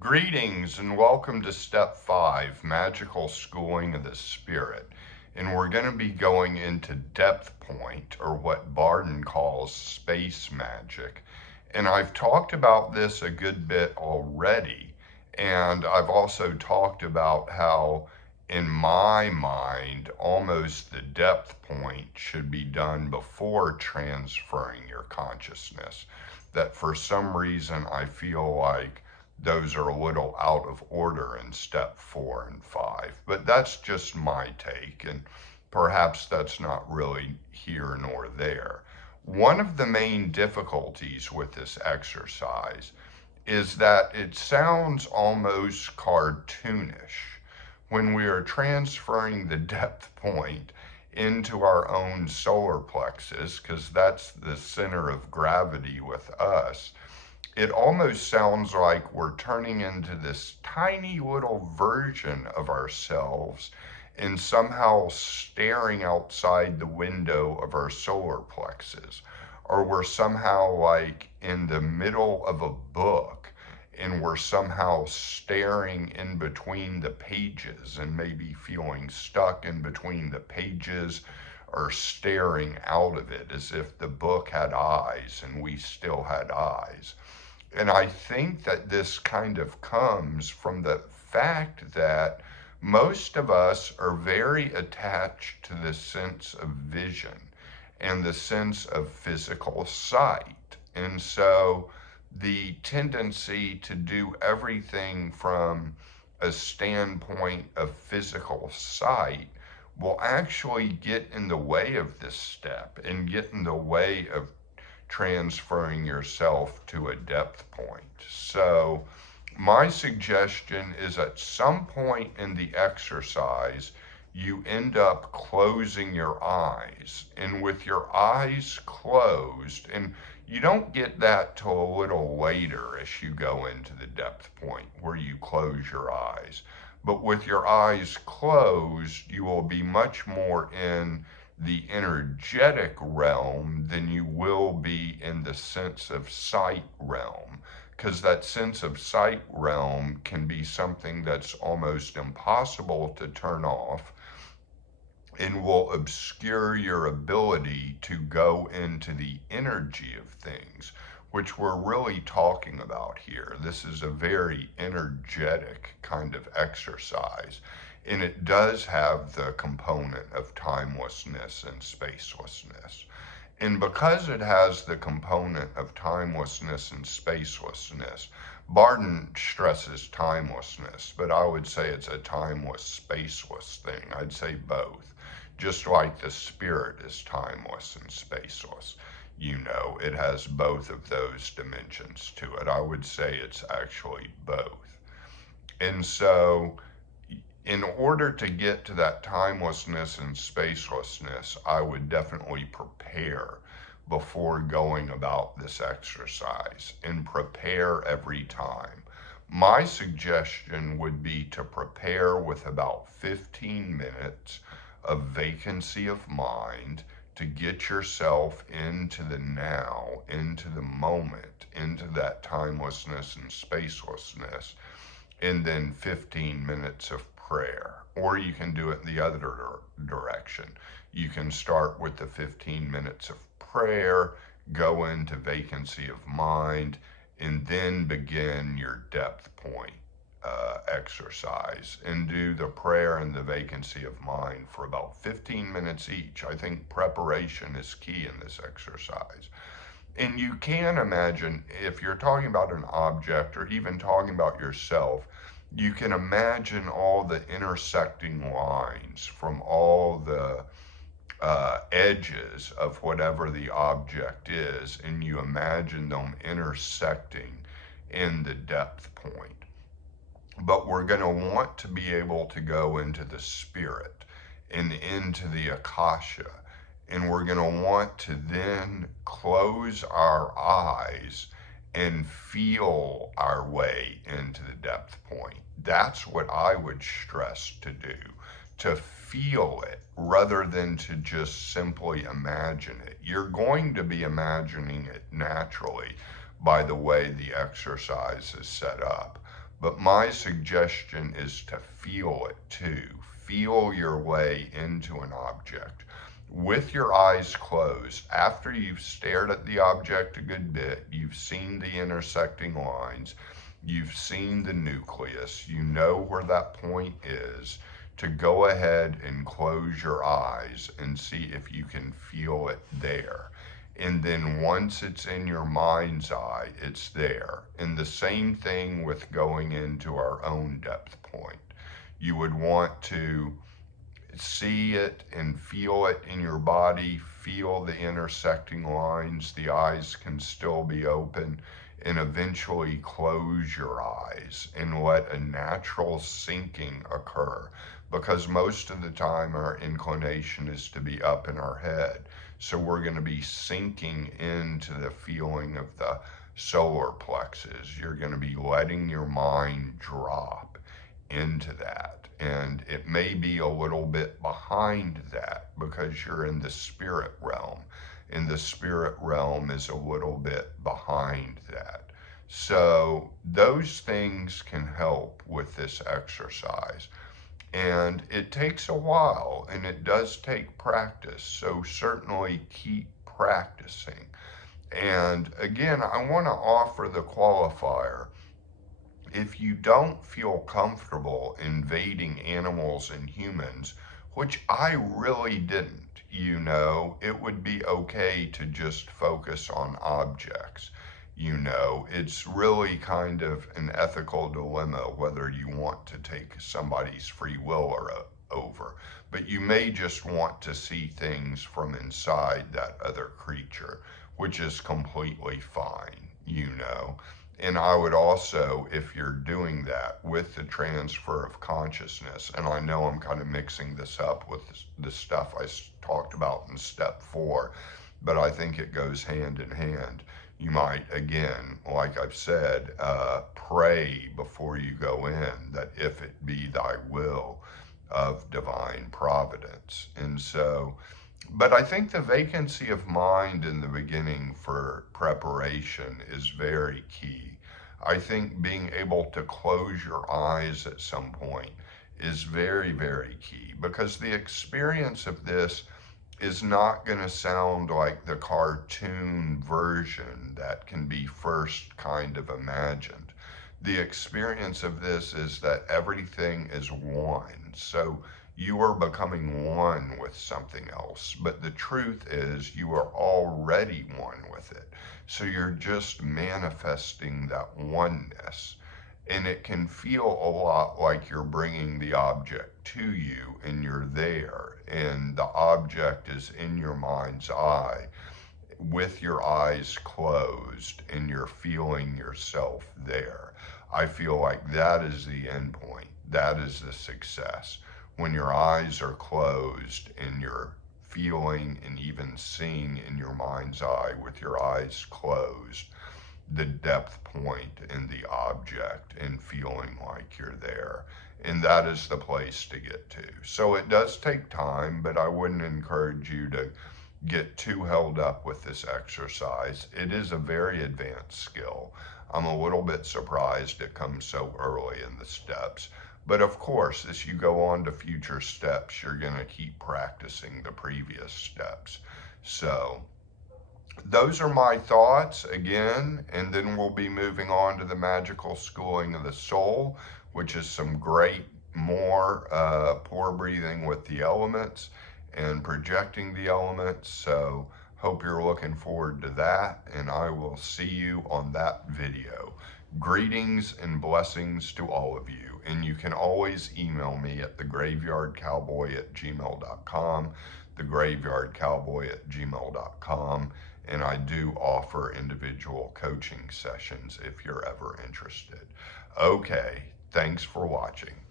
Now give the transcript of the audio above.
Greetings and welcome to Step 5, Magical Schooling of the Spirit. And we're going to be going into depth point, or what Barden calls space magic. And I've talked about this a good bit already. And I've also talked about how, in my mind, almost the depth point should be done before transferring your consciousness. That for some reason I feel like those are a little out of order in step 4 and 5. But that's just my take, and perhaps that's not really here nor there. One of the main difficulties with this exercise is that it sounds almost cartoonish when we are transferring the depth point into our own solar plexus, because that's the center of gravity with us. It almost sounds like we're turning into this tiny little version of ourselves and somehow staring outside the window of our solar plexus. Or we're somehow like in the middle of a book and we're somehow staring in between the pages and maybe feeling stuck in between the pages or staring out of it as if the book had eyes and we still had eyes. And I think that this kind of comes from the fact that most of us are very attached to the sense of vision and the sense of physical sight. And so the tendency to do everything from a standpoint of physical sight will actually get in the way of this step and get in the way of transferring yourself to a depth point. So my suggestion is at some point in the exercise, you end up closing your eyes. And with your eyes closed, and you don't get that till a little later as you go into the depth point where you close your eyes. But with your eyes closed, you will be much more in the energetic realm than you will be in the sense of sight realm, because that sense of sight realm can be something that's almost impossible to turn off and will obscure your ability to go into the energy of things, which we're really talking about here. This is a very energetic kind of exercise, and it does have the component of timelessness and spacelessness. And because it has the component of timelessness and spacelessness, Barden stresses timelessness, but I would say it's a timeless, spaceless thing. I'd say both. Just like the spirit is timeless and spaceless. It has both of those dimensions to it. I would say it's actually both. And so, in order to get to that timelessness and spacelessness, I would definitely prepare before going about this exercise and prepare every time. My suggestion would be to prepare with about 15 minutes of vacancy of mind to get yourself into the now, into the moment, into that timelessness and spacelessness, and then 15 minutes of prayer. Or you can do it the other direction. You can start with the 15 minutes of prayer, go into vacancy of mind, and then begin your depth point exercise and do the prayer and the vacancy of mind for about 15 minutes each. I think preparation is key in this exercise. And you can imagine, if you're talking about an object or even talking about yourself, you can imagine all the intersecting lines from all the edges of whatever the object is, and you imagine them intersecting in the depth point. But we're going to want to be able to go into the spirit and into the Akasha. And we're going to want to then close our eyes and feel our way into the depth point. That's what I would stress to do, to feel it rather than to just simply imagine it. You're going to be imagining it naturally by the way the exercise is set up. But my suggestion is to feel it too. Feel your way into an object with your eyes closed. After you've stared at the object a good bit, you've seen the intersecting lines, you've seen the nucleus, you know where that point is, to go ahead and close your eyes and see if you can feel it there. And then once it's in your mind's eye, it's there. And the same thing with going into our own depth point. You would want to see it and feel it in your body, feel the intersecting lines. The eyes can still be open, and eventually close your eyes and let a natural sinking occur, because most of the time our inclination is to be up in our head. So we're going to be sinking into the feeling of the solar plexus. You're going to be letting your mind drop into that. And it may be a little bit behind that because you're in the spirit realm. And the spirit realm is a little bit behind that. So those things can help with this exercise. And it takes a while, and it does take practice. So certainly keep practicing. And again, I want to offer the qualifier. If you don't feel comfortable invading animals and humans, which I really didn't, it would be okay to just focus on objects. It's really kind of an ethical dilemma whether you want to take somebody's free will over, but you may just want to see things from inside that other creature, which is completely fine. And I would also, if you're doing that with the transfer of consciousness, and I know I'm kind of mixing this up with the stuff I talked about in step 4, but I think it goes hand in hand. You might, again, like I've said, pray before you go in, that if it be thy will of divine providence. And so, but I think the vacancy of mind in the beginning for preparation is very key. I think being able to close your eyes at some point is very, very key, because the experience of this is not going to sound like the cartoon version that can be first kind of imagined. The experience of this is that everything is one. So you are becoming one with something else, but the truth is you are already one with it. So you're just manifesting that oneness, and it can feel a lot like you're bringing the object to you and you're there, and the object is in your mind's eye with your eyes closed, and you're feeling yourself there. I feel like that is the end point. That is the success. When your eyes are closed and you're feeling and even seeing in your mind's eye with your eyes closed the depth point in the object and feeling like you're there. And that is the place to get to. So it does take time, but I wouldn't encourage you to get too held up with this exercise. It is a very advanced skill. I'm a little bit surprised it comes so early in the steps. But of course, as you go on to future steps, you're going to keep practicing the previous steps. So those are my thoughts again, and then we'll be moving on to the magical schooling of the soul, which is some great more pour breathing with the elements and projecting the elements. So hope you're looking forward to that, and I will see you on that video. Greetings and blessings to all of you. And you can always email me at thegraveyardcowboy@gmail.com, thegraveyardcowboy@gmail.com, and I do offer individual coaching sessions if you're ever interested. Okay, thanks for watching.